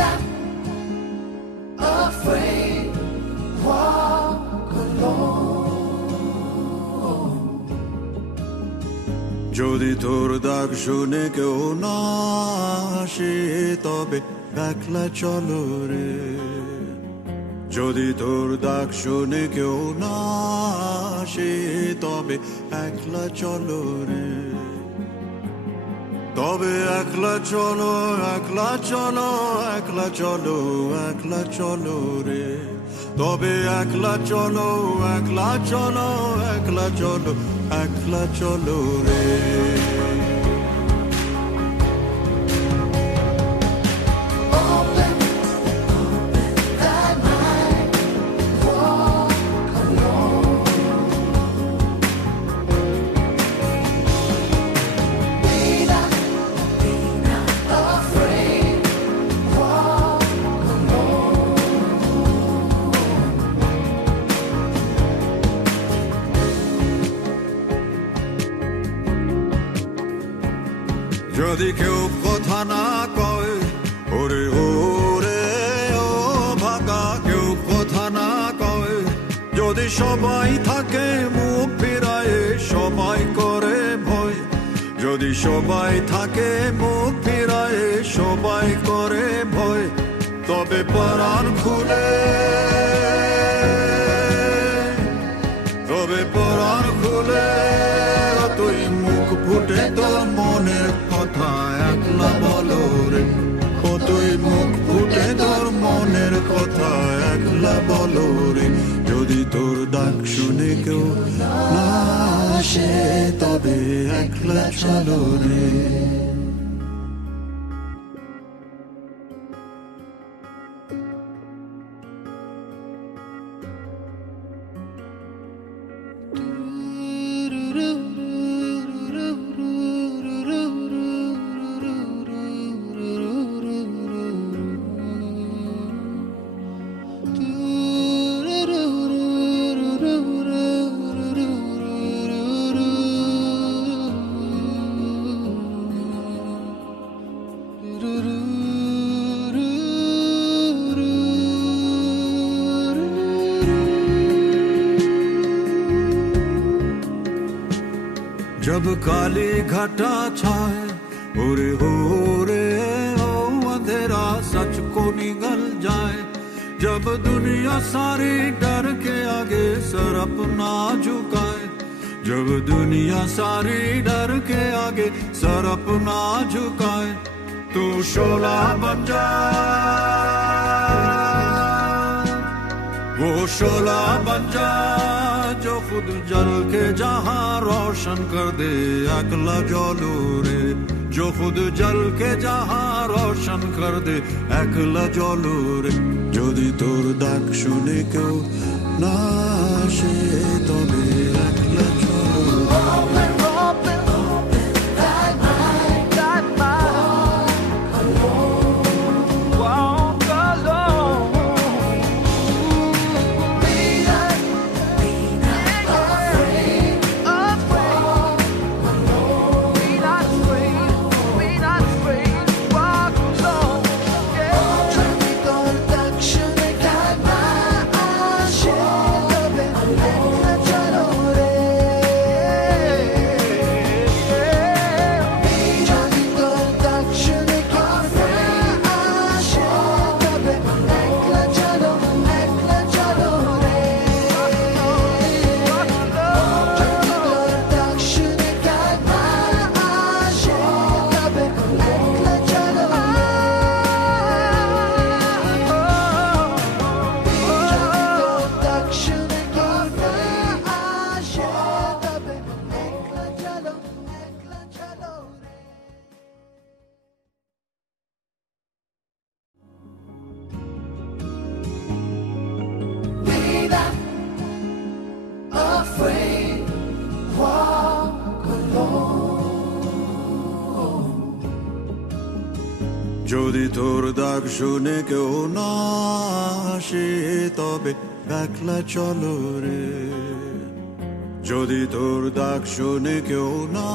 not afraid, walk alone. যদি তোর ডাক শুনে কেউ না আসে তবে একলা চলো রে, যদি তোর ডাক শুনে কেউ না আসে তবে একলা চলো রে, তবে একলা চলো, একলা চলো, একলা চলো, একলা চলো রে, তবে একলা চলো, একলা চলো, একলা চলো, একলা চলো রে। যদি কেউ কথা না কয়, ওরে ওরে ও ভাগা, কেউ কথা না কয়, যদি সবাই থাকে মুখ ফিরায়ে, সবাই করে ভয়, যদি সবাই থাকে মুখ ফিরায়ে, সবাই করে ভয়, তবে পরাণ খুলে, তবে পরাণ খুলে তুই মুখ ফুটে তোর মনের কথা একলা বলো রে, ও তুই মুখ ফুটে তোর মনের কথা একলা বলো রে, যদি তোর ডাক শুনে কেউ না আসে তবে একলা চলো রে। जब काली घटा छाए ओरे हो रे ओ अंधेरा सच को निगल जाए, जब दुनिया सारी डर के आगे सर अपना झुकाए, जब दुनिया सारी डर के आगे सर अपना झुकाए, तू शोला बन जा, वो शोला बन जा जो खुद जल के जहां रोशन कर दे, अकला जलो रे, जो खुद जल के जहां रोशन कर दे, अकला जलो रे, যদি তোর ডাক শুনে কেউ না আসে তবে একলা চলো। যদি তোর ডাক শুনে কেউ না আসে তবে একলা চলো রে, যদি তোর ডাক শুনে কেউ না